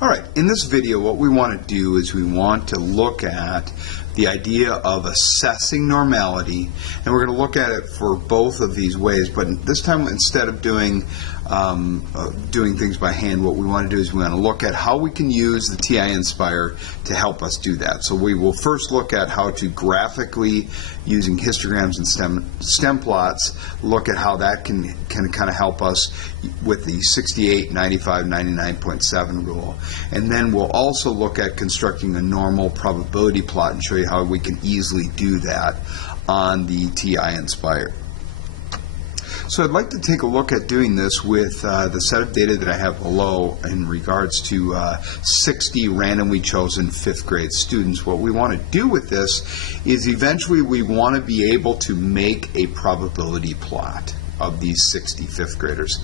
All right, in this video what we want to do is we want to look at the idea of assessing normality, and we're going to look at it for both of these ways, but this time instead of doing things by hand, what we want to do is we want to look at how we can use the TI Inspire to help us do that. So we will first look at how to graphically, using histograms and stem plots, look at how that can kind of help us with the 68, 95, 99.7 rule. And then we'll also look at constructing a normal probability plot and show you how we can easily do that on the TI Inspire. So I'd like to take a look at doing this with the set of data that I have below in regards to 60 randomly chosen 5th grade students. What we want to do with this is eventually we want to be able to make a probability plot of these 60 5th graders.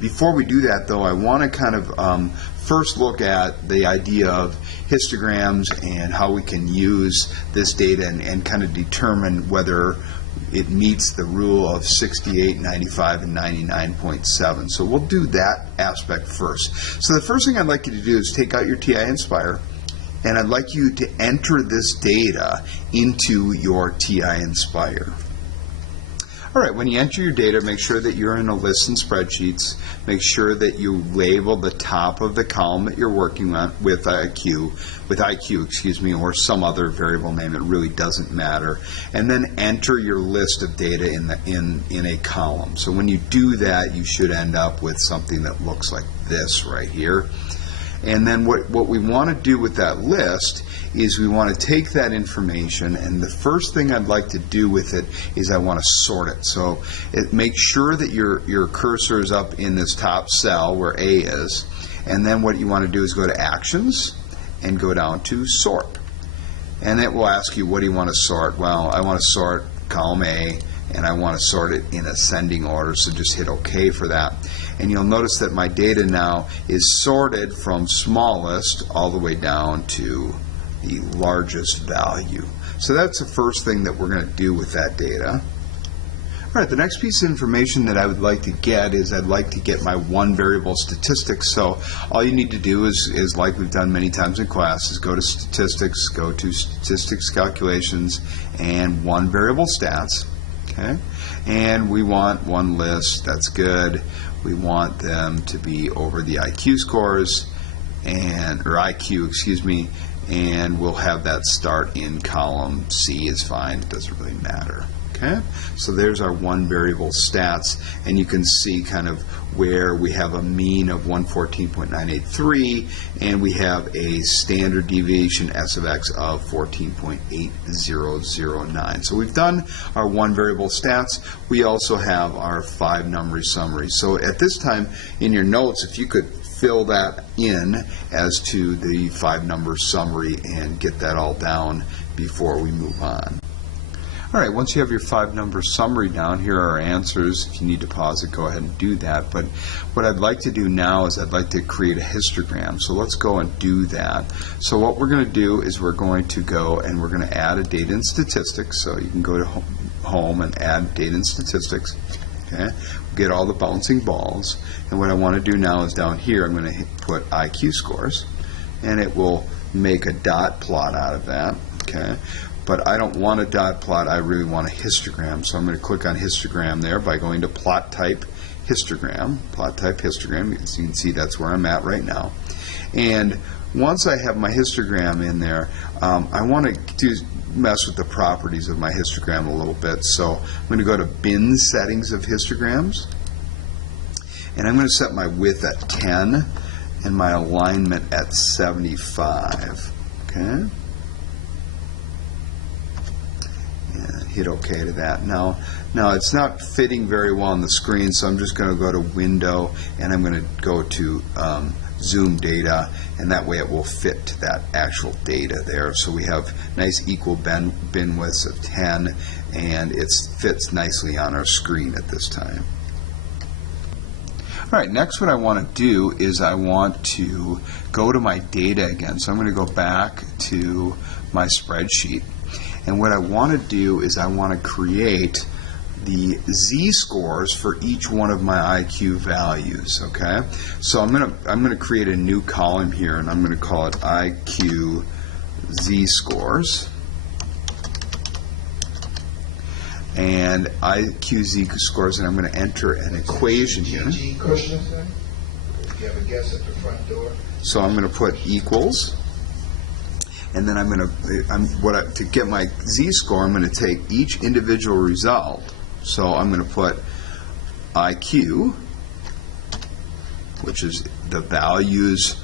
Before we do that though, I want to kind of first look at the idea of histograms and how we can use this data and kind of determine whether it meets the rule of 68, 95, and 99.7. So we'll do that aspect first. So the first thing I'd like you to do is take out your TI Inspire, and I'd like you to enter this data into your TI Inspire. All right, when you enter your data, make sure that you're in a list in spreadsheets. Make sure that you label the top of the column that you're working on with IQ, or some other variable name. It really doesn't matter. And then enter your list of data in a column. So when you do that, you should end up with something that looks like this right here. And then what we want to do with that list is we want to take that information, and the first thing I'd like to do with it is I want to sort it. So make sure that your cursor is up in this top cell where A is, and then what you want to do is go to Actions and go down to Sort. And it will ask you, what do you want to sort? Well, I want to sort column A, and I want to sort it in ascending order, so just hit OK for that. And you'll notice that my data now is sorted from smallest all the way down to the largest value. So that's the first thing that we're going to do with that data. All right, the next piece of information that I would like to get is I'd like to get my one variable statistics. So all you need to do is like we've done many times in class, is go to statistics, go to statistics calculations, and one variable stats. Okay, and we want one list. That's good. We want them to be over the IQ scores, or IQ, excuse me, and we'll have that start in column C is fine. It doesn't really matter. Okay, so there's our one variable stats, and you can see kind of where we have a mean of 114.983, and we have a standard deviation S of X of 14.8009. So we've done our one variable stats. We also have our 5-number summary. So at this time in your notes, if you could fill that in as to the 5-number summary and get that all down before we move on. All right, once you have your 5-number summary down, here are our answers. If you need to pause it, go ahead and do that. But what I'd like to do now is I'd like to create a histogram. So let's go and do that. So what we're going to do is we're going to go and we're going to add a data and statistics. So you can go to home and add data and statistics. Okay, get all the bouncing balls. And what I want to do now is down here I'm going to put IQ scores, and it will make a dot plot out of that. Okay. But I don't want a dot plot, I really want a histogram. So I'm going to click on histogram there by going to plot type histogram. Plot type histogram, as you can see that's where I'm at right now. And once I have my histogram in there, I want to mess with the properties of my histogram a little bit. So I'm going to go to bin settings of histograms, and I'm going to set my width at 10 and my alignment at 75. Okay. Hit OK to that. Now it's not fitting very well on the screen, so I'm just going to go to Window, and I'm going to go to Zoom Data, and that way it will fit to that actual data there. So we have nice equal bin widths of 10, and it fits nicely on our screen at this time. All right, next what I want to do is I want to go to my data again. So I'm going to go back to my spreadsheet. And what I want to do is I want to create the z-scores for each one of my IQ values. Okay, so I'm gonna create a new column here, and I'm gonna call it IQ z-scores. And IQ z-scores, and I'm going to enter an equation here. Question is there? You have a guess at the front door? So I'm going to put equals, and then I'm going to, to get my z-score, I'm going to take each individual result. So I'm going to put IQ, which is the values,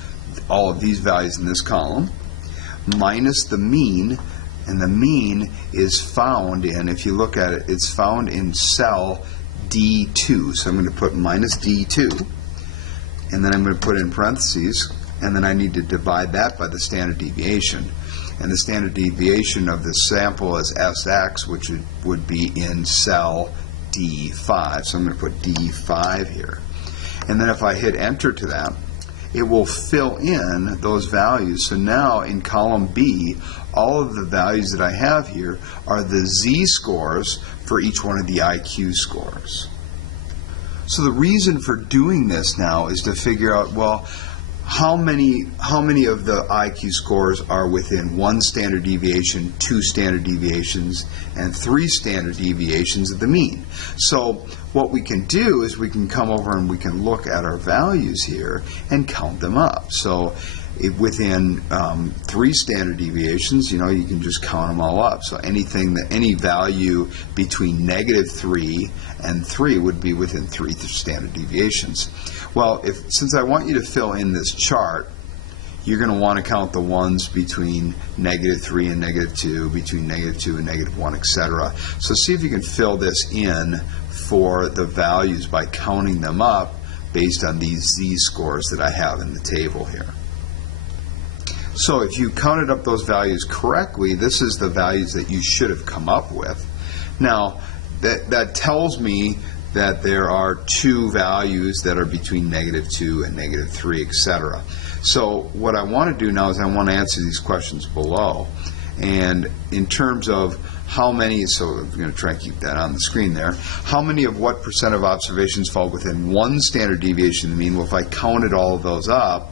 all of these values in this column, minus the mean. And the mean is found in, if you look at it, it's found in cell D2. So I'm going to put minus D2, and then I'm going to put in parentheses, and then I need to divide that by the standard deviation. And the standard deviation of this sample is SX, which would be in cell D5. So I'm going to put D5 here. And then if I hit enter to that, it will fill in those values. So now in column B, all of the values that I have here are the z-scores for each one of the IQ scores. So the reason for doing this now is to figure out, well, how many of the IQ scores are within 1 standard deviation, 2 standard deviations, and 3 standard deviations of the mean. So what we can do is we can come over and we can look at our values here and count them up. So within 3 standard deviations, you can just count them all up. So any value between -3 and 3 would be within 3 standard deviations. Well, since I want you to fill in this chart, you're going to want to count the ones between -3 and -2, between -2 and -1, etc. So see if you can fill this in for the values by counting them up based on these z-scores that I have in the table here. So if you counted up those values correctly, this is the values that you should have come up with. Now, that tells me that there are 2 values that are between -2 and -3, etc. So what I want to do now is I want to answer these questions below. And in terms of how many, so I'm going to try and keep that on the screen there, how many of what percent of observations fall within 1 standard deviation of the mean? Well, if I counted all of those up,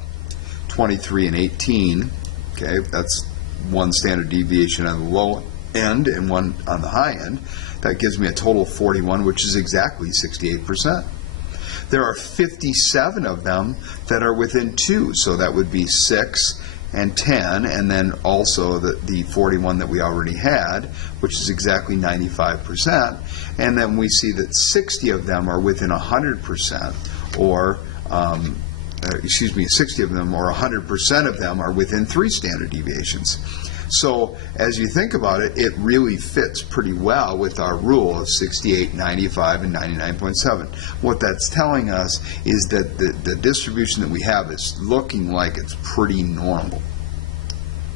23 and 18, okay, that's 1 standard deviation on the low end and 1 on the high end. That gives me a total of 41, which is exactly 68%. There are 57 of them that are within 2, so that would be 6 and 10, and then also the 41 that we already had, which is exactly 95%. And then we see that 60 of them are within 100%, or 60 of them, or 100% of them are within 3 standard deviations. So as you think about it, it really fits pretty well with our rule of 68, 95, and 99.7. What that's telling us is that the distribution that we have is looking like it's pretty normal.